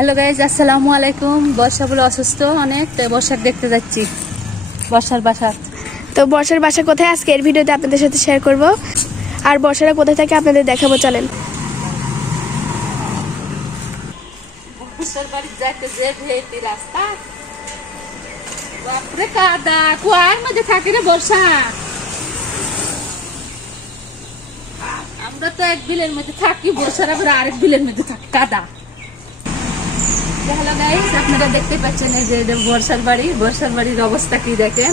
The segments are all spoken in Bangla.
হ্যালো গাইজ, আসসালামু আলাইকুম। বর্ষা বলে অসুস্থ অনেক, তাই বর্ষার দেখতে যাচ্ছি। বর্ষার বাসা তো বর্ষার বাসা কোথায় আজকে এর ভিডিওতে আপনাদের সাথে শেয়ার করব, আর বর্ষারা কোথায় থাকে আপনাদের দেখাবো। চলেন। বর্ষার বাড়ি যাইতে যে ভেতি রাস্তা, বাপরে কাদা কুয়ার মধ্যে থাকে রে বর্ষা। আমরা তো এক বিলের মধ্যে থাকি, বর্ষার আবার আরেক বিলের মধ্যে থাকি, কাদা। হ্যালো গাইস, আপনারা দেখতে পাচ্ছেন এই যে এটা বর্ষার বাড়ি। বর্ষার বাড়ির অবস্থা কি দেখেন।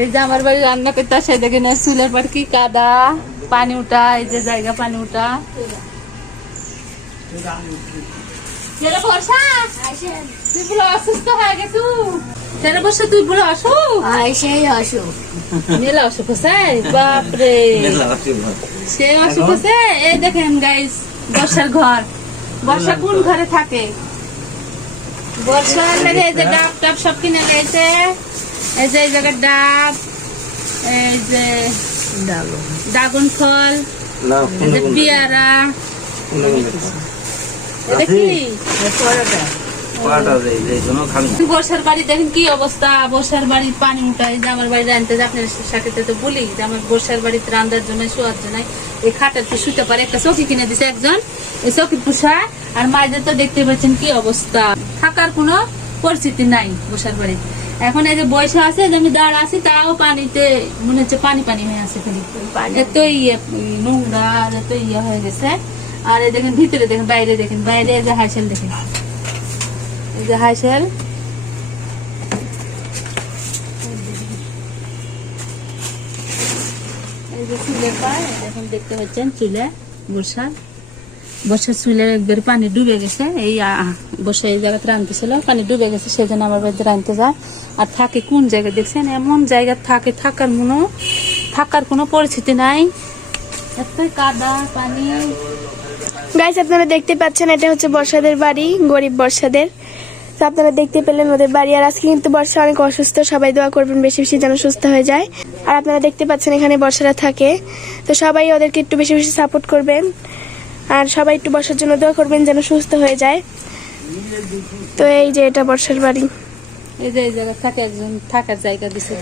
এই যে আমার বাড়ি রান্না করতে আসে দেখেন, চুলের বাড়ি কি কাদা, পানি উঠা, এই যে জায়গা পানি উঠা। বর্ষা তুই বলে অসুস্থ হয়ে গেছু, বর্ষা তুই বলে অসুখ মেলা অসুখ হচ্ছে, বাপরে সে অসুখ হচ্ছে। এই দেখেন গাইস বর্ষার ঘর। বর্ষা কোন ঘরে থাকে? বর্ষার লেগে এই যে ডাব টাব সব কিনে গেছে। এই যে এই জায়গার ডাব, এই যে ড্রাগন ফল, এই যে পেয়ারা, এটা কি বর্ষার বাড়ি দেখেন কি অবস্থা। বর্ষার বাড়ির পানি উঠায় যে আমার বাড়ি রানতে যে আপনার সাথে তো বলি যে আমার বর্ষার বাড়িতে রান্নার জন্য শোয়ার জন্য এই খাটের তো শুতে পারে। একটা চৌকি কিনে দিছে একজন, এই চৌকির পুষা। আর মাঝে তো দেখতে পাচ্ছেন কি অবস্থা, থাকার কোনো পরিস্থিতি নাই বর্ষার বাড়িতে। এখন এই যে বৈশা আছে, যে আমি দাঁড় আছি, তাও পানিতে মনে হচ্ছে পানি পানি হয়ে আছে, এত নোংরা আর এত হয়ে গেছে। আর এই দেখেন ভিতরে দেখেন, বাইরে দেখেন, বাইরে এই যে হাইসেল দেখেন, এই যে হাইসেল। এই যে চুলের পায় এখন দেখতে পাচ্ছেন, চুলে বর্ষার চুলে একবার পানি ডুবে গেছে। এই বর্ষা এই জায়গাতে রানতেছিল, পানি ডুবে গেছে, সেই জন্য আমার বাড়িতে রানতে যায়। আর থাকে কোন জায়গায় দেখছেন, এমন জায়গা থাকে, থাকার কোনো পরিস্থিতি নাই, এত কাদা পানি। গাইস, আপনারা দেখতে পাচ্ছেন এটা হচ্ছে বর্ষাদের বাড়ি, গরিব বর্ষাদের। তো আপনারা দেখতে পেলেন ওদের বাড়ি। আর আজকে কিন্তু বর্ষা অনেক অসুস্থ, সবাই দোয়া করবেন বেশি বেশি যেন সুস্থ হয়ে যায়। আর আপনারা দেখতে পাচ্ছেন এখানে বর্ষারা থাকে, তো সবাই ওদেরকে একটু বেশি বেশি সাপোর্ট করবেন, আর সবাই একটু বর্ষার জন্য দোয়া করবেন যেন সুস্থ হয়ে যায়। তো এই যে এটা বর্ষার বাড়ি। এই যে এই জায়গা থাকে, একজন থাকার জায়গা দিছে,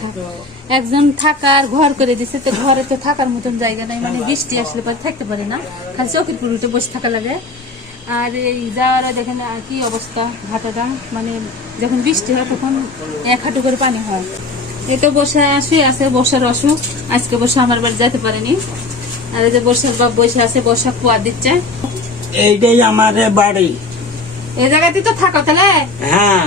একজন থাকার ঘর করে দিছে। তো ঘরে তো থাকার মতন জায়গা নাই, মানে বৃষ্টি আসলে পরে থাকতে পারে না, খালি চৌকির পুরুটে বসে থাকা লাগে। আর এই যাওয়ারা দেখেন কি অবস্থা, ঘাটাটা মানে যখন বৃষ্টি হয় তখন 1 হাঁটু করে পানি হয়। এই তো বসে শুয়ে আছে, বর্ষার অসুখ। আজকে বর্ষা আমার বাড়ি যেতে পারেনি। আর এই যে বর্ষার বাপ বসে আছে, বর্ষা কুয়া দিচ্ছে। এইটাই আমার বাড়ি, এই জায়গাতেই তো থাকো তাহলে? হ্যাঁ।